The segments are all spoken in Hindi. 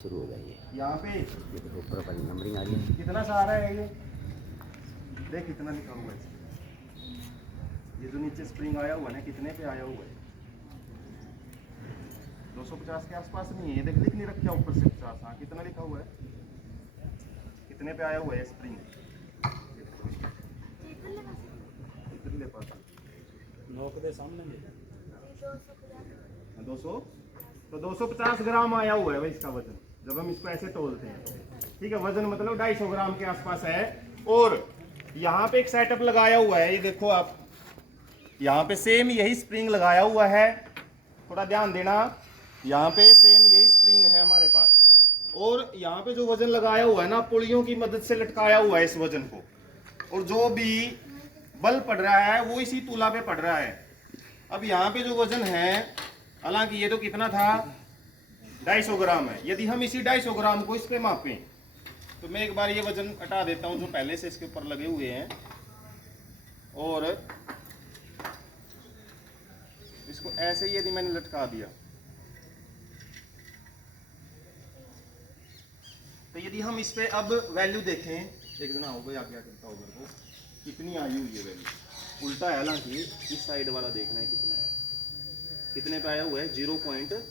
शुरू हो जाइए। यहाँ पे ये देखो ऊपर पर नंबरिंग आ रही है। कितना सारा है ये, देख कितना लिखा हुआ है। ये जो नीचे स्प्रिंग आया हुआ है ना, कितने पे आया हुआ है? 250 के आसपास नहीं है ये, देख लिख नहीं रखा ऊपर से 50। हाँ कितना लिखा हुआ है, कितने पे आया हुआ है स्प्रिंग? कितने पास नोक दे सामने 200 तो 250 ग्राम आया हुआ है भाई इसका वजन, जब हम इसको ऐसे तोलते हैं। ठीक है, वजन मतलब 250 ग्राम के आसपास है। और यहाँ पे एक सेटअप लगाया हुआ है, ये देखो आप, यहाँ पे सेम यही स्प्रिंग लगाया हुआ है। थोड़ा ध्यान देना, यहाँ पे सेम यही स्प्रिंग है हमारे पास। और यहाँ पे जो वजन लगाया हुआ है ना, पुलियों की मदद से लटकाया हुआ है इस वजन को। और जो भी बल पड़ रहा है वो इसी तुला पे पड़ रहा है। अब यहाँ पे जो वजन है, हालांकि ये तो कितना था, 250 ग्राम है। यदि हम इसी 250 ग्राम को इस पे मापें, तो मैं एक बार ये वजन हटा देता हूँ जो पहले से इसके ऊपर लगे हुए हैं, और इसको ऐसे ही यदि मैंने लटका दिया, तो यदि हम इस पे अब वैल्यू देखें, एक जना हो गया क्या करता होगा को, कितनी आई हुई है वैल्यू, उल्टा है हालांकि, इस साइड वाला देखना है कितना है, कितने पे आया हुआ है 0.50,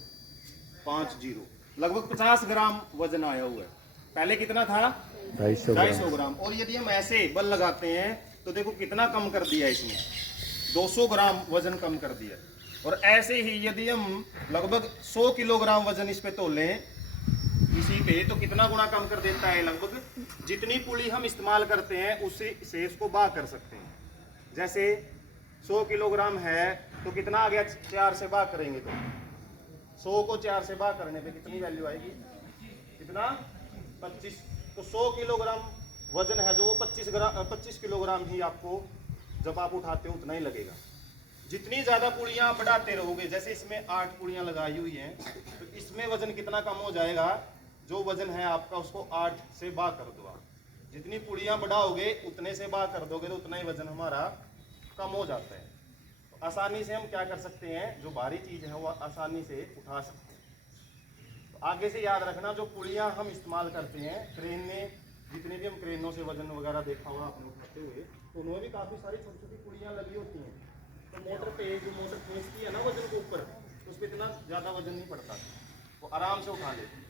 लगभग 50 ग्राम वजन आया हुआ है। पहले कितना था 250 ग्राम। और यदि हम ऐसे बल लगाते हैं तो देखो कितना कम कर दिया इसने, 200 ग्राम वजन कम कर दिया। और ऐसे ही यदि हम लगभग 100 किलोग्राम वजन इस पे तोलें इसी पे, तो कितना गुना कम कर देता है, लगभग जितनी पुली हम इस्तेमाल करते हैं उससे से इसको बाह कर सकते हैं। जैसे 100 किलोग्राम है तो कितना आ गया, 4 से बाह करेंगे तो 100 को 4 से बाह करने पे कितनी वैल्यू आएगी, कितना 25। तो 100 किलोग्राम वजन है जो वो 25 किलोग्राम ही आपको जब आप उठाते हो उतना ही लगेगा। जितनी ज्यादा पुड़ियां बढ़ाते रहोगे, जैसे इसमें 8 पुड़ियां लगाई हुई हैं, तो इसमें वजन कितना कम हो जाएगा, जो वजन है आपका उसको 8 से बाह कर दो आप। जितनी पुड़ियां बढ़ाओगे उतने से बाह कर दोगे तो उतना ही वजन हमारा कम हो जाता है। तो आसानी से हम क्या कर सकते हैं, जो भारी चीज है वो आसानी से उठा सकते हैं। तो आगे से याद रखना, जो पुड़ियां हम इस्तेमाल करते हैं क्रेन में, जितने भी हम क्रेनों से वजन वगैरह देखा होगा आपने उठाते हुए, तो उनमें भी काफी सारी छोटी छोटी पुड़ियां लगी होती हैं। तो मोटर पे जो मोटर खींचती है ना वजन को ऊपर, तो उस पर इतना ज्यादा वजन नहीं पड़ता, वो आराम से उठा लेती है।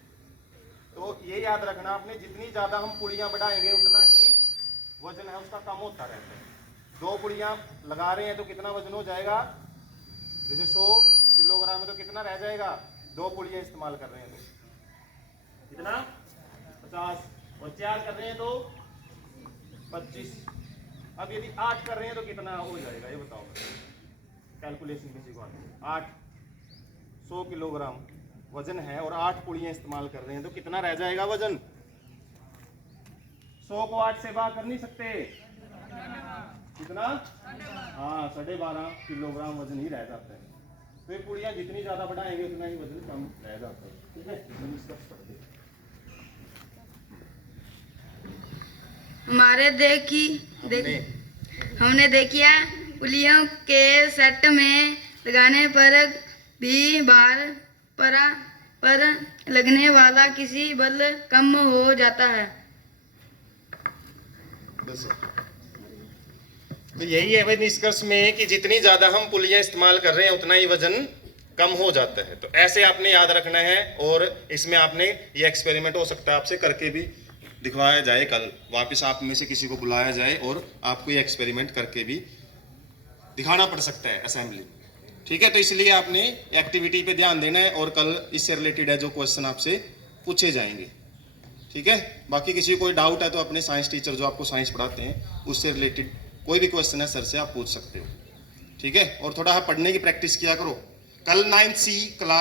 तो ये याद रखना आपने, जितनी ज्यादा हम पुड़ियां बढ़ाएंगे उतना ही वजन है उसका कम होता रहता है। 2 पुड़ियां लगा रहे हैं तो कितना वजन हो जाएगा, जैसे 100 किलोग्राम है तो कितना रह जाएगा, 2 पुड़ियां इस्तेमाल कर रहे हैं तो कितना 50, और 4 कर रहे हैं तो 25। अब यदि 8 कर रहे हैं तो कितना हो जाएगा, ये बताओ कैलकुलेशन किसी को आती है। 8 100 किलोग्राम वजन है और 8 पुड़ियां इस्तेमाल कर रहे हैं तो कितना रह जाएगा वजन, 100 को 8 से बाहर कर नहीं सकते, कितना, हाँ 12.5 किलोग्राम वजन ही रह जाता है। तो ये पुड़ियां जितनी ज्यादा बढ़ाएंगे उतना ही वजन कम रह जाता है। ठीक है, हमने देखिया पुलियों के सेट में लगाने पर भी बार पर लगने वाला किसी बल कम हो जाता है। तो यही है भाई निष्कर्ष में कि जितनी ज्यादा हम पुलियां इस्तेमाल कर रहे हैं उतना ही वजन कम हो जाता है। तो ऐसे आपने याद रखना है, और इसमें आपने ये एक्सपेरिमेंट हो सकता है आपसे करके भी दिखवाया जाए, कल वापस आप में से किसी को बुलाया जाए और आपको ये एक्सपेरिमेंट करके भी दिखाना पड़ सकता है असेंबली। ठीक है, तो इसलिए आपने एक्टिविटी पे ध्यान देना है, और कल इससे रिलेटेड है जो क्वेश्चन आपसे पूछे जाएंगे। ठीक है, बाकी किसी को कोई डाउट है तो अपने साइंस टीचर जो आपको साइंस पढ़ाते हैं उससे रिलेटेड कोई भी क्वेश्चन है सर से आप पूछ सकते हो। ठीक है, और थोड़ा पढ़ने की प्रैक्टिस किया करो। कल 9th C क्लास